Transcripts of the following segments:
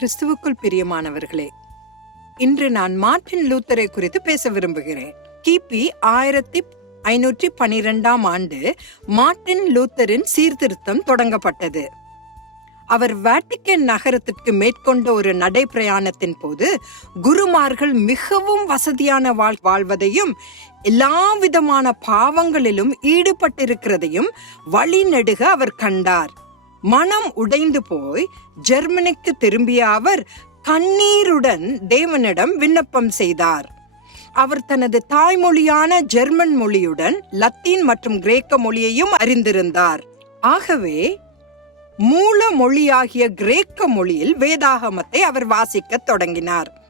கிறிஸ்துவுக்குள் பிரியமானவர்களே இன்று நான் மார்ட்டின் லூத்தரை குறித்து பேச விரும்புகிறேன். கிபி ஆயிரத்தி ஐநூற்றி பனிரெண்டாம் ஆண்டு மார்ட்டின் லூத்தரின் சீர்திருத்தம் தொடங்கப்பட்டது. அவர் வேட்டிக்கன் நகரத்திற்கு மேற்கொண்ட ஒரு நடைப்பிரயாணத்தின் போது குருமார்கள் மிகவும் வசதியான வாழ் வாழ்வதையும் எல்லா விதமான பாவங்களிலும் ஈடுபட்டிருக்கிறதையும் வழிநெடுக அவர் கண்டார். மனம் உடைந்து போய் ஜெர்மனிக்கு திரும்பிய அவர் கண்ணீருடன் தேவனிடம் விண்ணப்பம் செய்தார். அவர் தனது தாய்மொழியான ஜெர்மன் மொழியுடன் லத்தீன் மற்றும் கிரேக்க மொழியையும் அறிந்திருந்தார். ஆகவே மூல மொழியாகிய கிரேக்க மொழியில் வேதாகமத்தை அவர் வாசிக்கத் தொடங்கினார்.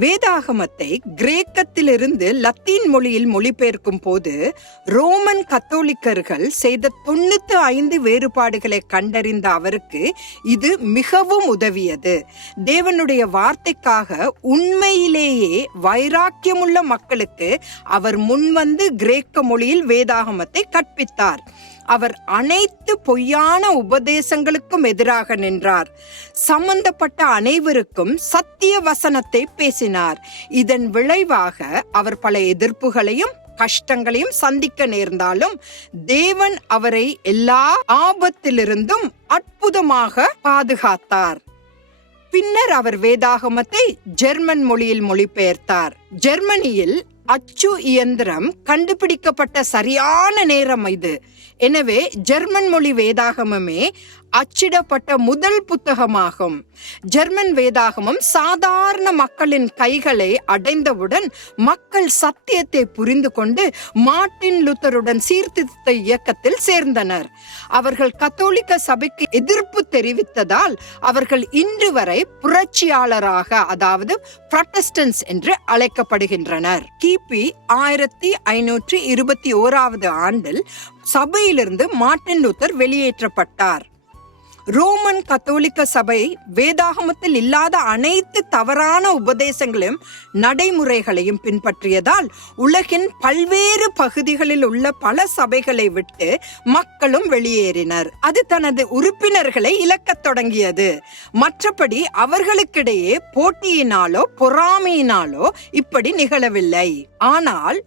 வேதாகமத்தை கிரேக்கத்திலிருந்து லத்தீன் மொழியில் மொழிபெயர்க்கும் போது ரோமன் கத்தோலிக்கர்கள் செய்த தொண்ணூத்தி ஐந்து வேறுபாடுகளை கண்டறிந்த அவருக்கு இது மிகவும் உதவியது. தேவனுடைய வார்த்தைக்காக உண்மையிலேயே வைராக்கியமுள்ள மக்களுக்கு அவர் முன்வந்து கிரேக்க மொழியில் வேதாகமத்தை கற்பித்தார். அவர் அனைத்து பொய்யான உபதேசங்களுக்கும் எதிராக நின்றார். சம்பந்தப்பட்ட அனைவருக்கும் சத்திய வசனத்தை பேசினார். இதன் விளைவாக அவர் பல எதிர்ப்புகளையும் கஷ்டங்களையும் சந்திக்க நேர்ந்தாலும் தேவன் அவரை எல்லா ஆபத்திலிருந்தும் அற்புதமாக பாதுகாத்தார். பின்னர் அவர் வேதாகமத்தை ஜெர்மன் மொழியில் மொழிபெயர்த்தார். ஜெர்மனியில் அச்சு இயந்திரம் கண்டுபிடிக்கப்பட்ட சரியான நேரம் இது. எனவே ஜெர்மன் மொழி வேதாகமமே அச்சிடப்பட்ட முதல் புத்தகமாகும். ஜெர்மன் வேதாகமம் சாதாரண மக்களின் கைகளை அடைந்தவுடன் மக்கள் சத்தியத்தை புரிந்து கொண்டு மார்ட்டின் லுத்தருடன் சீர்திருத்த இயக்கத்தில் சேர்ந்தனர். அவர்கள் கத்தோலிக்க சபைக்கு எதிர்ப்பு தெரிவித்ததால் அவர்கள் இன்று வரை புரட்சியாளராக அதாவது புரொட்டஸ்டன்ஸ் என்று அழைக்கப்படுகின்றனர். கிபி ஆயிரத்தி ஐநூற்றி இருபத்தி ஓராவது ஆண்டில் சபையிலிருந்து மார்ட்டின் லூத்தர் வெளியேற்றப்பட்டார். ரோமன் கத்தோலிக்க சபை வேதாகமத்தில் இல்லாத அனைத்து தவறான உபதேசங்களையும் நடைமுறைகளையும் பின்பற்றியதால் உலகின் பல்வேறு பகுதிகளில் உள்ள பல சபைகளை விட்டு மக்களும் வெளியேறினர். அது தனது உறுப்பினர்களை இழக்கத் தொடங்கியது. மற்றபடி அவர்களுக்கிடையே போட்டியினாலோ பொறாமையினாலோ இப்படி நிகழவில்லை. ஆனால்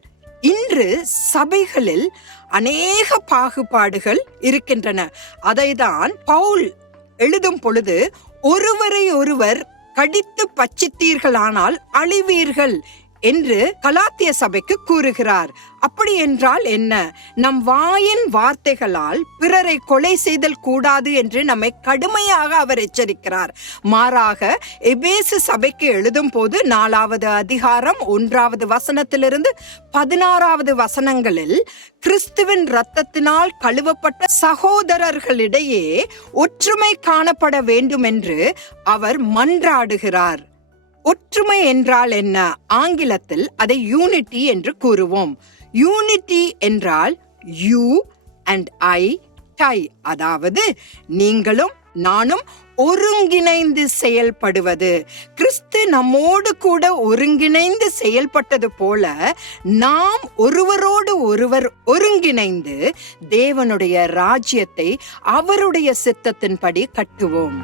இன்று சபைகளில் அநேக பாகுபாடுகள் இருக்கின்றன. அதைதான் பவுல் எழுதும் பொழுது ஒருவரை ஒருவர் கடித்து பச்சித்தீர்களானால் அழிவீர்கள் என்று கலாத்திய சபைக்கு கூறுகிறார். அப்படி என்றால் என்ன? நம் வாயின் வார்த்தைகளால் பிறரை கொலை செய்தல் கூடாது என்று நம்மை கடுமையாக அவர் எச்சரிக்கிறார். மாறாக எபேசு சபைக்கு எழுதும் போது நாலாவது அதிகாரம் ஒன்றாவது வசனத்திலிருந்து பதினாறாவது வசனங்களில் கிறிஸ்துவின் இரத்தத்தினால் கழுவப்பட்ட சகோதரர்களிடையே ஒற்றுமை காணப்பட வேண்டும் என்று அவர் மன்றாடுகிறார். ஒற்றுமை என்றால் என்ன? ஆங்கிலத்தில் அதை யூனிட்டி என்று கூறுவோம். யூனிட்டி என்றால் யூ அண்ட் ஐ டை அதாவது நீங்களும் நானும் ஒருங்கிணைந்து செயல்படுவது. கிறிஸ்து நம்மோடு கூட ஒருங்கிணைந்து செயல்பட்டது போல நாம் ஒருவரோடு ஒருவர் ஒருங்கிணைந்து தேவனுடைய ராஜ்யத்தை அவருடைய சித்தத்தின்படி கட்டுவோம்.